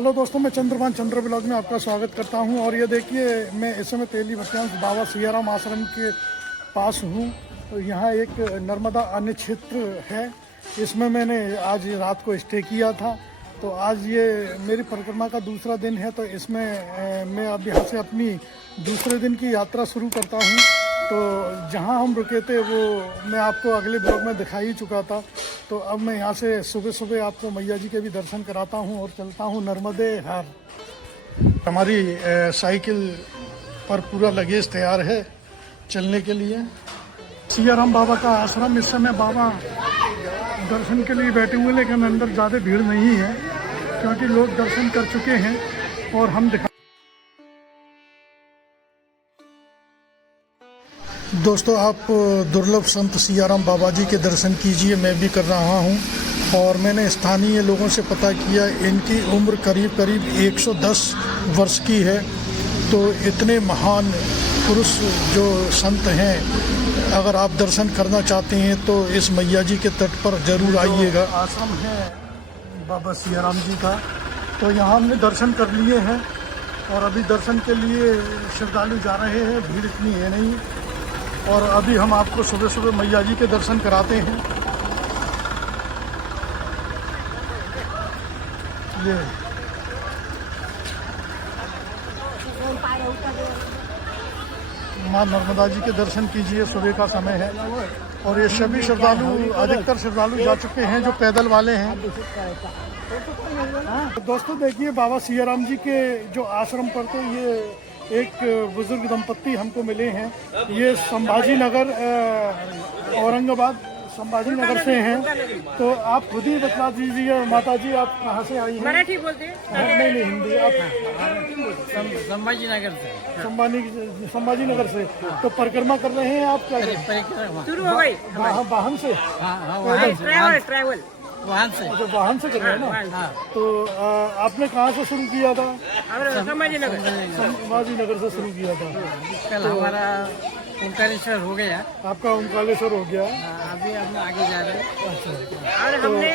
Hello दोस्तों, मैं चंद्रभान चंद्र blog में आपका स्वागत करता हूं। और ये देखिए, मैं इस समय तेली बच्चांश बाबा सियाराम आश्रम के पास हूं। तो यहाँ एक नर्मदा अन्य क्षेत्र है, इसमें मैंने आज रात को स्टे किया था। तो आज ये मेरी परिक्रमा का दूसरा दिन है, तो इसमें मैं अब यहाँ से अपनी दूसरे दिन की यात्रा शुरू करता हूँ। तो जहाँ हम रुके थे वो मैं आपको अगले ब्लॉग में दिखा ही चुका था। तो अब मैं यहाँ से सुबह सुबह आपको मैया जी के भी दर्शन कराता हूँ और चलता हूँ नर्मदे हार। हमारी साइकिल पर पूरा लगेज तैयार है चलने के लिए। सियाराम बाबा का आश्रम, इस समय बाबा दर्शन के लिए बैठे हुए, लेकिन अंदर ज़्यादा भीड़ नहीं है क्योंकि लोग दर्शन कर चुके हैं। और हम दिखा दोस्तों, आप दुर्लभ संत सियाराम बाबा जी के दर्शन कीजिए, मैं भी कर रहा हूं। और मैंने स्थानीय लोगों से पता किया, इनकी उम्र करीब करीब 110 वर्ष की है। तो इतने महान पुरुष जो संत हैं, अगर आप दर्शन करना चाहते हैं तो इस मैया जी के तट पर जरूर आइएगा। आश्रम है बाबा सियाराम जी का, तो यहाँ हमने दर्शन कर लिए हैं और अभी दर्शन के लिए श्रद्धालु जा रहे हैं, भीड़ इतनी है नहीं। और अभी हम आपको सुबह सुबह मैया जी के दर्शन कराते हैं। ये माँ नर्मदा जी के दर्शन कीजिए, सुबह का समय है। और ये सभी श्रद्धालु, अधिकतर श्रद्धालु जा चुके हैं जो पैदल वाले हैं। दोस्तों देखिए, बाबा सियाराम जी के जो आश्रम पर तो ये एक बुजुर्ग दंपत्ति हमको मिले हैं। ये संभाजी नगर औरंगाबाद संभाजी नगर से हैं। तो आप खुद ही बता दीजिए माता जी, आप कहाँ से आई हैं? मराठी बोलते हैं? नहीं हिंदी। आप संभाजी नगर से। संभाजी नगर से। तो परिक्रमा कर रहे हैं आप? क्या शुरू हो गई वाहन से? ट्रैवल वाहन से। तो वाहन से कर रहे हैं ना? तो आपने कहाँ से शुरू किया था? संभाजी नगर से शुरू किया था। कल हमारा ओंकारेश्वर हो गया। आपका ओंकारेश्वर हो गया? अभी हम आगे जा रहे हैं। अच्छा। और हमने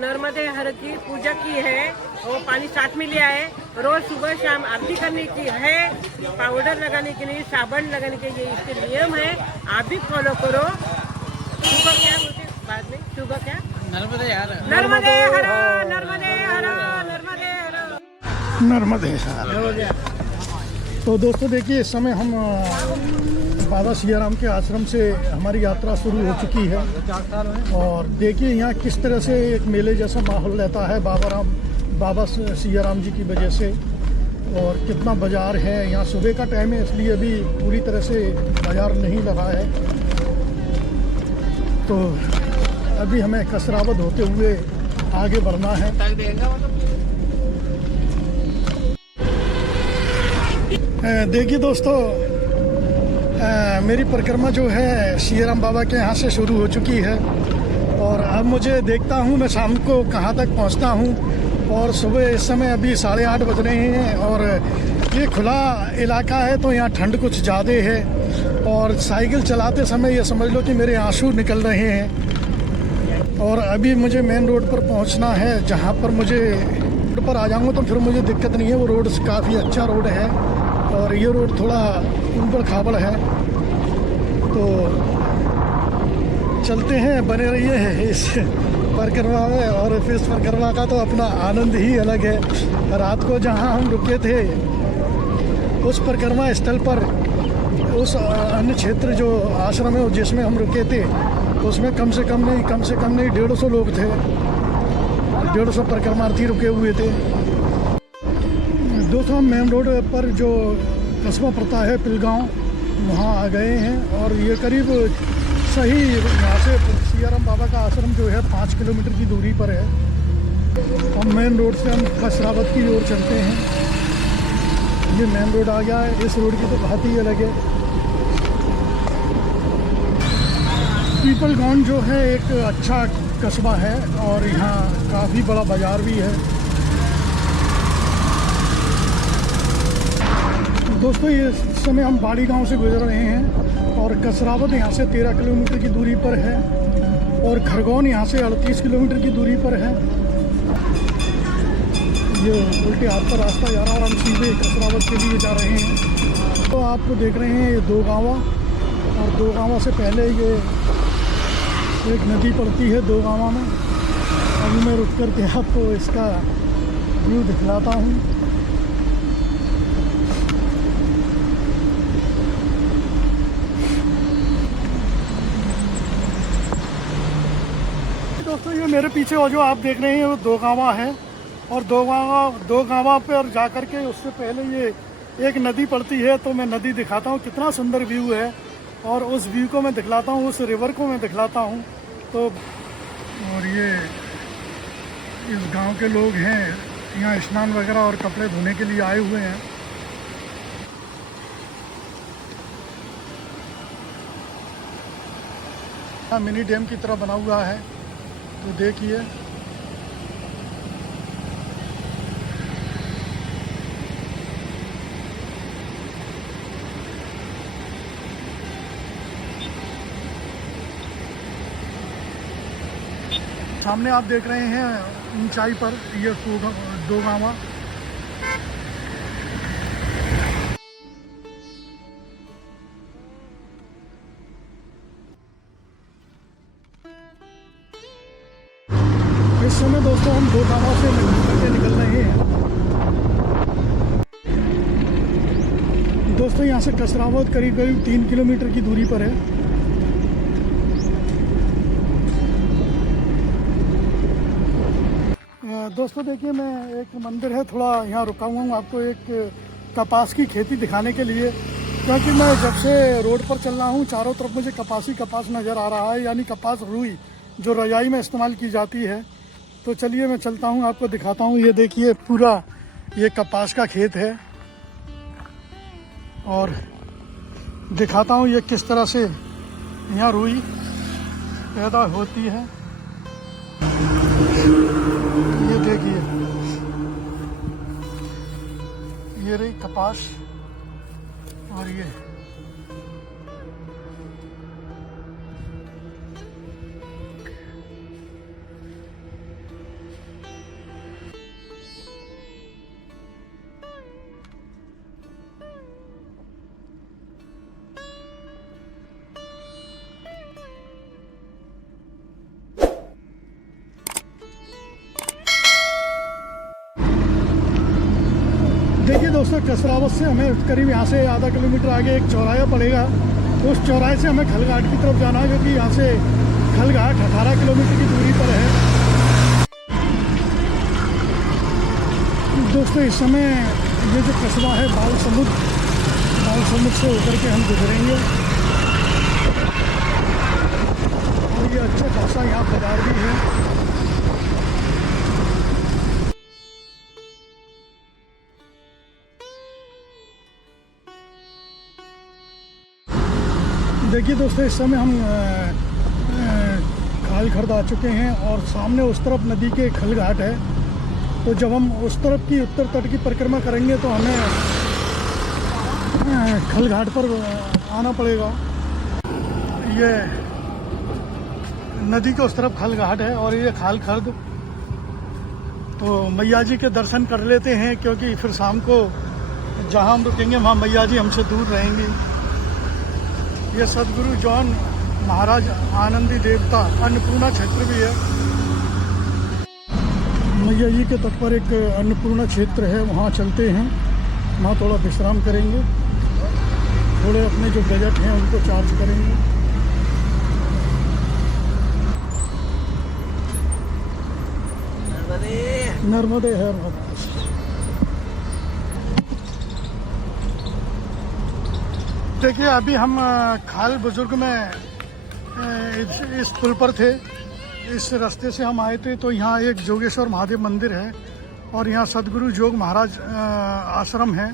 नर्मदे हर की पूजा की है और पानी साथ में लिया है। रोज सुबह शाम आरती करने की है, पाउडर लगाने के लिए, साबुन लगाने के लिए इसके नियम है। आप भी फॉलो करो। सुबह क्या बोलते बाद में? सुबह क्या? नर्मदे हर, नर्मदे हर, नर्मदे हर, नर्मदे हर, नर्मदे हर। तो दोस्तों देखिए, इस समय हम बाबा सियाराम के आश्रम से हमारी यात्रा शुरू हो चुकी है। और देखिए यहाँ किस तरह से एक मेले जैसा माहौल रहता है बाबा सियाराम जी की वजह से। और कितना बाज़ार है यहाँ, सुबह का टाइम है इसलिए अभी पूरी तरह से बाज़ार नहीं लगा है। तो अभी हमें कसरावद होते हुए आगे बढ़ना है। देखिए दोस्तों, मेरी परिक्रमा जो है सियाराम बाबा के यहाँ से शुरू हो चुकी है। और अब मुझे देखता हूँ मैं शाम को कहाँ तक पहुँचता हूँ। और सुबह इस समय अभी 8:30 बज रहे हैं और ये खुला इलाका है, तो यहाँ ठंड कुछ ज़्यादा है। और साइकिल चलाते समय ये समझ लो कि मेरे आंसू निकल रहे हैं। और अभी मुझे मेन रोड पर पहुँचना है, जहाँ पर मुझे रोड पर आ जाऊँगा तो फिर मुझे दिक्कत नहीं है। वो रोड काफ़ी अच्छा रोड है और ये रोड थोड़ा ऊबड़ खाबड़ है। तो चलते हैं, बने रहिए इस परिक्रमा में। और फिर इस परिक्रमा का तो अपना आनंद ही अलग है। रात को जहाँ हम रुके थे उस परिक्रमा स्थल पर, उस अन्य क्षेत्र जो आश्रम है जिसमें हम रुके थे, उसमें कम से कम नहीं 150 लोग थे। 150 परिक्रमार्थी रुके हुए थे। दोस्तों, हम मेन रोड पर जो कस्बा पड़ता है पिलगांव, वहाँ आ गए हैं। और ये करीब सही यहाँ से सियाराम बाबा का आश्रम जो है 5 किलोमीटर की दूरी पर है। हम मेन रोड से हम कसरावद की ओर चलते हैं। ये मेन रोड आ गया है। इस रोड की तो बात ही अलग है। पीपल गांव जो है एक अच्छा कस्बा है और यहाँ काफ़ी बड़ा बाज़ार भी है। दोस्तों, ये समय हम बाड़ी गांव से गुजर रहे हैं और कसरावद यहाँ से 13 किलोमीटर की दूरी पर है और खरगोन यहाँ से 38 किलोमीटर की दूरी पर है। ये उल्टे हाथ का रास्ता जा रहा है और हम सीधे कसरावत के लिए जा रहे हैं। तो आपको देख रहे हैं ये दो गाँवा, और दो गाँवा से पहले ये एक नदी पड़ती है दो गाँवा में। अभी मैं रुक कर के आपको इसका व्यू दिखलाता हूँ। दोस्तों ये मेरे पीछे वो जो आप देख रहे हैं वो दो गाँवा है, और दो गाँवा पर जा कर के उससे पहले ये एक नदी पड़ती है। तो मैं नदी दिखाता हूँ, कितना सुंदर व्यू है, और उस व्यू को मैं दिखलाता हूँ, उस रिवर को मैं दिखलाता हूँ। तो और ये इस गांव के लोग हैं, यहाँ स्नान वगैरह और कपड़े धोने के लिए आए हुए हैं। यहाँ मिनी डैम की तरह बना हुआ है, तो देखिए सामने आप देख रहे हैं ऊंचाई पर ये दो गाँवा। इस समय दोस्तों हम दो गाँवा से निकल रहे हैं। दोस्तों यहाँ से कसरावत करीब 3 किलोमीटर की दूरी पर है। दोस्तों देखिए, मैं एक मंदिर है थोड़ा यहाँ रुका हुआ हूँ आपको एक कपास की खेती दिखाने के लिए, क्योंकि मैं जब से रोड पर चल रहा हूँ चारों तरफ मुझे कपास नज़र आ रहा है, यानी कपास रुई जो रजाई में इस्तेमाल की जाती है। तो चलिए मैं चलता हूँ, आपको दिखाता हूँ। ये देखिए पूरा ये कपास का खेत है, और दिखाता हूँ ये किस तरह से यहाँ रुई पैदा होती है। ये देखिए, ये रही कपास, और ये देखिए दोस्तों, कसरावत से हमें करीब यहाँ से आधा किलोमीटर आगे एक चौराहा पड़ेगा। उस चौराहे से हमें खलघाट की तरफ जाना है, क्योंकि यहाँ से खलघाट 18 किलोमीटर की दूरी पर है। दोस्तों इस समय ये जो कस्बा है बाल समुद्र से होकर के हम गुजरेंगे, और ये अच्छा खासा यहाँ बाजार भी है। देखिए दोस्तों, इस समय हम खालखर्द आ चुके हैं, और सामने उस तरफ नदी के खलघाट है। तो जब हम उस तरफ की उत्तर तट की परिक्रमा करेंगे तो हमें खलघाट पर आना पड़ेगा। ये नदी के उस तरफ खलघाट है, और ये खालखर्द। तो मैया जी के दर्शन कर लेते हैं, क्योंकि फिर शाम को जहाँ हम रुकेंगे वहाँ मैया जी हमसे दूर रहेंगी। ये सदगुरु जॉन महाराज आनंदी देवता अन्नपूर्णा क्षेत्र भी है। मैया जी के तट पर एक अन्नपूर्णा क्षेत्र है, वहाँ चलते हैं, वहाँ थोड़ा विश्राम करेंगे, थोड़े अपने जो बजट हैं उनको चार्ज करेंगे। नर्मदे है महाराज। देखिए अभी हम खाल बुजुर्ग में इस पुल पर थे, इस रास्ते से हम आए थे। तो यहाँ एक जोगेश्वर महादेव मंदिर है, और यहाँ सदगुरु जोग महाराज आश्रम है।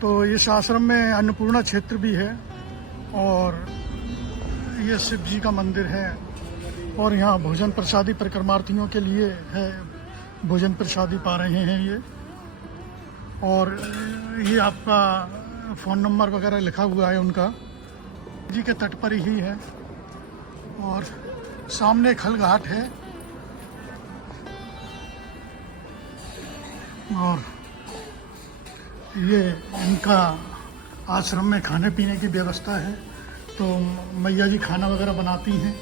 तो इस आश्रम में अन्नपूर्णा क्षेत्र भी है, और ये शिव जी का मंदिर है, और यहाँ भोजन प्रसादी परिक्रमार्थियों के लिए है, भोजन प्रसादी पा रहे हैं ये। और ये आपका फ़ोन नंबर वगैरह लिखा हुआ है उनका, जी के तट पर ही है। और सामने खलघाट है, और ये इनका आश्रम में खाने पीने की व्यवस्था है, तो मैया जी खाना वगैरह बनाती हैं।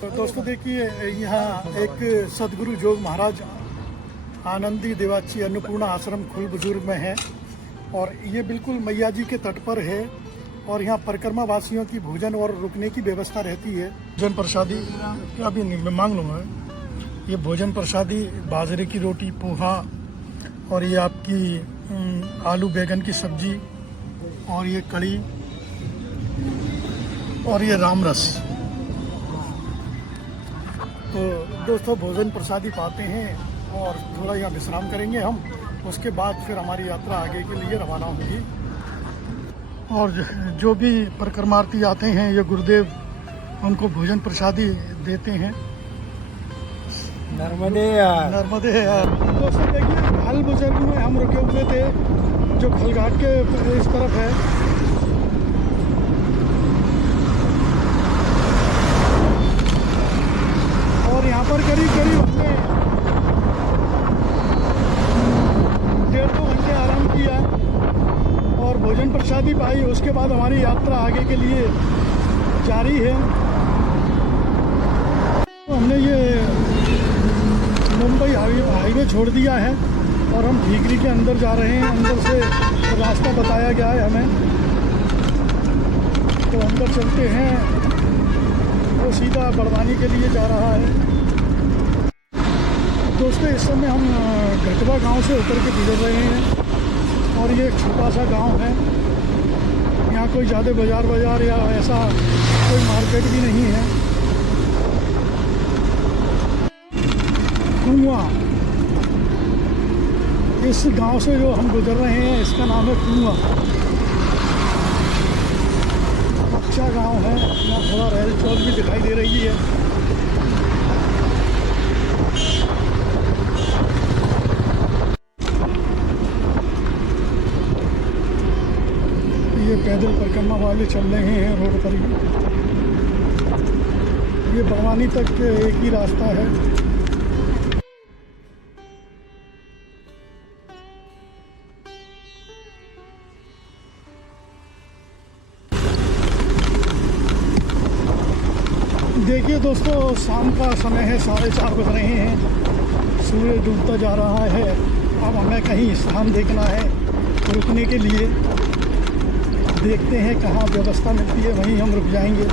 तो दोस्तों देखिए, यहाँ एक सदगुरु जोग महाराज आनंदी देवाची अन्नपूर्णा आश्रम खुल बुजुर्ग में है, और ये बिल्कुल मैया जी के तट पर है, और यहाँ परिक्रमा वासियों की भोजन और रुकने की व्यवस्था रहती है। भोजन प्रसादी अभी मैं मांग लूँगा। ये भोजन प्रसादी बाजरे की रोटी, पोहा, और ये आपकी आलू बैगन की सब्जी, और ये कड़ी, और ये रामरस। तो दोस्तों भोजन प्रसादी पाते हैं और थोड़ा यहाँ विश्राम करेंगे हम, उसके बाद फिर हमारी यात्रा आगे के लिए रवाना होगी। और जो भी परिक्रमार्थी आते हैं, ये गुरुदेव उनको भोजन प्रसादी देते हैं। नर्मदे दोस्तों देखिए, खाल बुजुर्ग में हम रुके हुए थे, जो खलघाट के इस तरफ है। और यहाँ पर करीब हमने 1.5-2 घंटे आराम किया और भोजन प्रसादी पाई। उसके बाद हमारी यात्रा आगे के लिए जारी है। तो हमने ये मुंबई हाईवे छोड़ दिया है और हम भीगरी के अंदर जा रहे हैं। अंदर से रास्ता बताया गया है हमें, तो अंदर चलते हैं। वो सीधा बड़वानी के लिए जा रहा है। दोस्तों इस समय हम घटवा गांव से उतर के गुजर रहे हैं, और ये एक छोटा सा गांव है। यहाँ कोई ज़्यादा बाज़ार या ऐसा कोई मार्केट भी नहीं है। कुआं, इस गांव से जो हम गुजर रहे हैं इसका नाम है कुआं। अच्छा गांव है। यहाँ थोड़ा रेल चौक भी दिखाई दे रही है। ये पैदल परिक्रमा वाले चल रहे हैं रोड पर ही। ये बड़वानी तक एक ही रास्ता है। देखिए दोस्तों, शाम का समय है, 4:30 बज रहे हैं। सूर्य डूबता जा रहा है। अब हमें कहीं स्थान देखना है रुकने के लिए। देखते हैं कहाँ व्यवस्था मिलती है, वहीं हम रुक जाएंगे।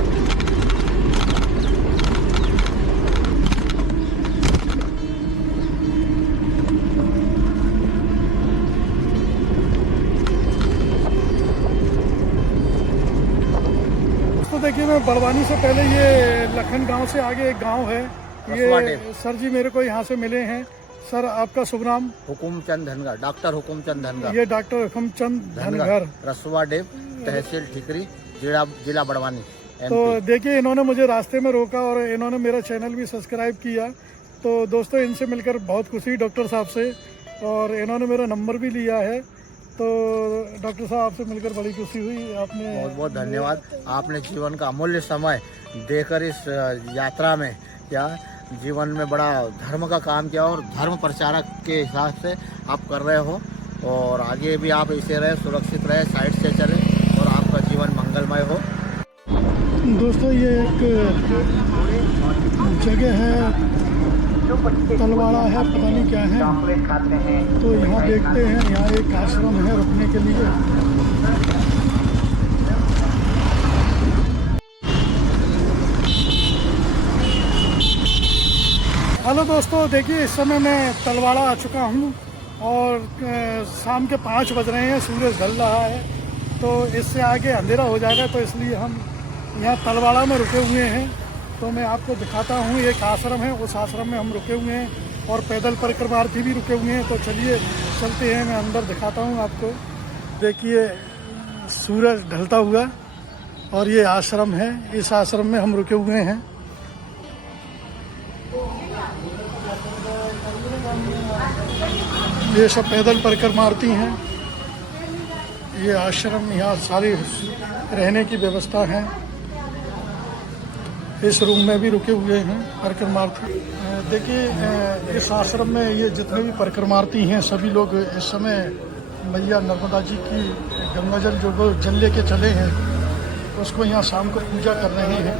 तो देखिए, मैं बड़वानी से पहले ये लखन गांव से आगे एक गांव है। ये सर जी मेरे को यहाँ से मिले हैं। सर आपका शुभ नाम? हुकुमचंद धनगर, डॉक्टर हुकुमचंद धनगर। ये डॉक्टर हुकुमचंद धनगर, रसवा डेप, तहसील ठिकरी, जिला बड़वानी। तो देखिए, इन्होंने मुझे रास्ते में रोका और इन्होंने मेरा चैनल भी सब्सक्राइब किया। तो दोस्तों इनसे मिलकर बहुत खुशी डॉक्टर साहब से, और इन्होंने मेरा नंबर भी लिया है। तो डॉक्टर साहब आपसे मिलकर बड़ी खुशी हुई। आपने बहुत बहुत धन्यवाद। आपने जीवन का अमूल्य समय देकर इस यात्रा में क्या जीवन में बड़ा धर्म का काम किया, और धर्म प्रचारक के हिसाब से आप कर रहे हो। और आगे भी आप ऐसे रहे, सुरक्षित रहे, साइड से चले, और आपका जीवन मंगलमय हो। दोस्तों ये एक जगह है, तलवाड़ा है, पता नहीं क्या है। तो यहाँ देखते हैं, यहाँ एक आश्रम है रुकने के लिए। हेलो दोस्तों, देखिए इस समय मैं तलवाड़ा आ चुका हूँ, और शाम के 5 बज रहे हैं, सूरज ढल रहा है। तो इससे आगे अंधेरा हो जाएगा, तो इसलिए हम यहाँ तलवाड़ा में रुके हुए हैं। तो मैं आपको दिखाता हूँ, एक आश्रम है, उस आश्रम में हम रुके हुए हैं, और पैदल परिक्रमार्थी भी रुके हुए हैं। तो चलिए चलते हैं, मैं अंदर दिखाता हूँ आपको। देखिए सूरज ढलता हुआ, और ये आश्रम है। इस आश्रम में हम रुके हुए हैं। ये सब पैदल परिक्रमार्थी हैं। ये आश्रम, यहाँ सारी रहने की व्यवस्था है। इस रूम में भी रुके हुए हैं परिक्रमार्थी। देखिए इस आश्रम में ये जितने भी परिक्रमार्थी हैं सभी लोग इस समय मैया नर्मदा जी की गंगा जल जो वो जल लेके चले हैं उसको यहाँ शाम को पूजा कर रहे हैं।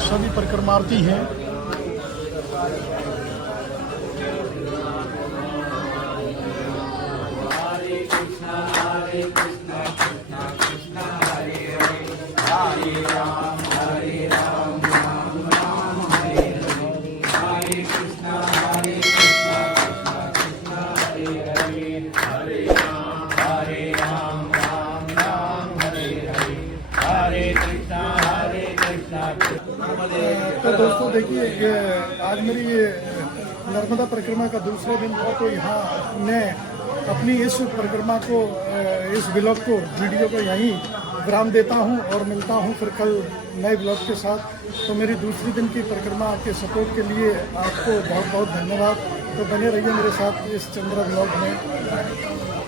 सभी परिक्रमार्थी हैं। तो दोस्तों देखिए आज मेरी ये नर्मदा परिक्रमा का दूसरा दिन था, तो यहाँ मैं अपनी इस परिक्रमा को इस ब्लॉग को वीडियो को यहीं विराम देता हूँ और मिलता हूँ फिर कल नए ब्लॉग के साथ। तो मेरी दूसरी दिन की परिक्रमा के सपोर्ट के लिए आपको बहुत बहुत धन्यवाद। तो बने रहिए मेरे साथ इस चंद्रा ब्लॉग में।